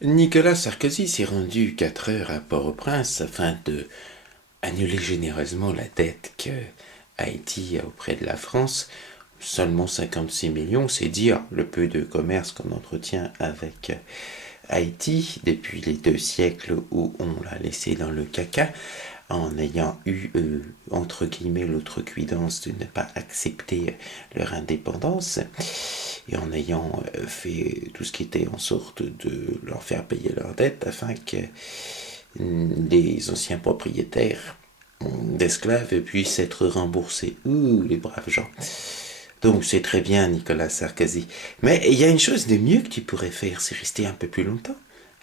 Nicolas Sarkozy s'est rendu 4 heures à Port-au-Prince afin de annuler généreusement la dette que Haïti a auprès de la France. Seulement 56 millions, c'est dire le peu de commerce qu'on entretient avec Haïti depuis les 2 siècles où on l'a laissé dans le caca, en ayant eu, entre guillemets, l'outrecuidance de ne pas accepter leur indépendance, et en ayant fait tout ce qui était en sorte de leur faire payer leurs dettes afin que les anciens propriétaires d'esclaves puissent être remboursés. Ouh, les braves gens. Donc c'est très bien, Nicolas Sarkozy. Mais il y a une chose de mieux que tu pourrais faire, c'est rester un peu plus longtemps.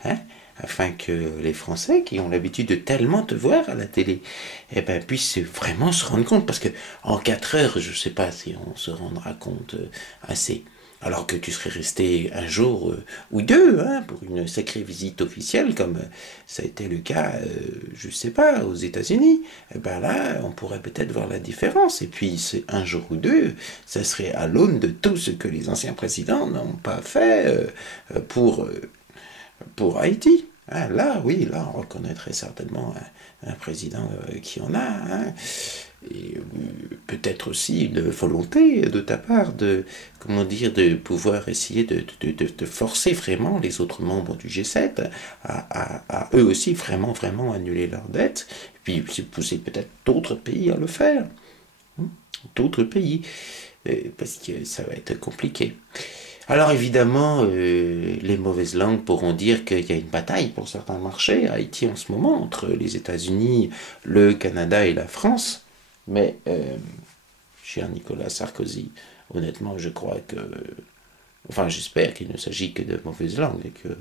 Hein, afin que les Français qui ont l'habitude de tellement te voir à la télé, eh ben, puissent vraiment se rendre compte. Parce que en 4 heures, je ne sais pas si on se rendra compte assez. Alors que tu serais resté un jour ou deux, hein, pour une sacrée visite officielle, comme ça a été le cas, je ne sais pas, aux États-Unis. Eh ben là, on pourrait peut-être voir la différence. Et puis, un jour ou deux, ça serait à l'aune de tout ce que les anciens présidents n'ont pas fait pour Haïti. Ah, là, oui, là, on reconnaîtrait certainement un président qui en a. Hein. Et peut-être aussi une volonté de ta part de, comment dire, de pouvoir essayer de forcer vraiment les autres membres du G7 à eux aussi vraiment annuler leurs dettes. Et puis pousser peut-être d'autres pays à le faire. D'autres pays. Parce que ça va être compliqué. Alors évidemment, les mauvaises langues pourront dire qu'il y a une bataille pour certains marchés à Haïti en ce moment entre les États-Unis, le Canada et la France. Mais, cher Nicolas Sarkozy, honnêtement, je crois que, enfin j'espère qu'il ne s'agit que de mauvaises langues et que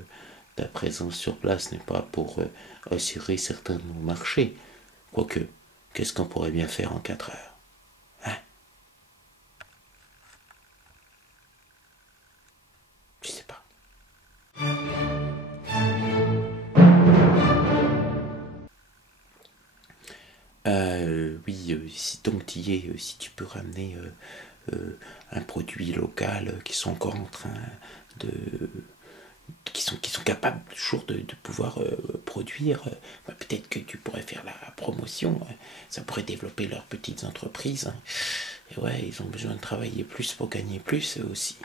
ta présence sur place n'est pas pour assurer certains de nos marchés. Quoique, qu'est-ce qu'on pourrait bien faire en 4 heures? Hein? Je sais pas. Oui, si donc tu y es, si tu peux ramener un produit local qui sont encore en train de qui sont capables toujours de pouvoir produire, peut-être que tu pourrais faire la promotion, ça pourrait développer leurs petites entreprises. Hein. Et ouais, ils ont besoin de travailler plus pour gagner plus eux aussi.